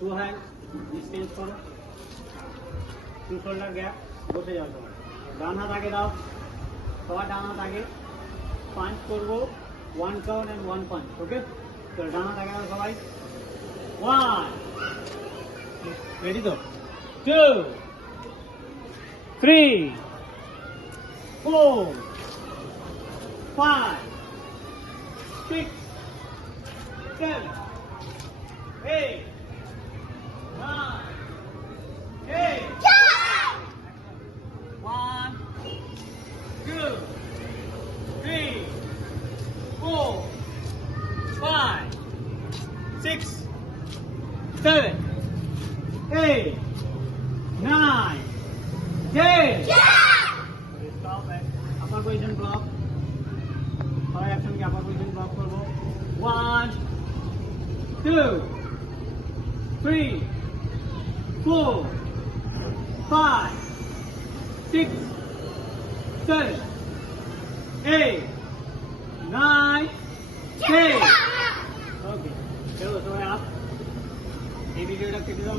2 hands distance করো, 2 shoulder gap, বসে যাও সবাই। ডান হাত আগে দাও, সবার ডান হাত আগে। পাঞ্চ করবো, 1 count and 1 punch, ওকে? তো ডান হাত আগে দাও সবাই। 1, রেডি তো? 2, 3, 4, 5, 6, 7, 8, 9, 10. 1, 2, 3, 4, 5, 6, 7, 8, 9, 10. Stop at upper position block. সবাই একসঙ্গে upper position block করবো। 1, 2, 3, 4, 5, 6, 7, 8, 9, 10. ওকে, চলো সবাই আপ। এই ভিডিওটা কেটে দাও।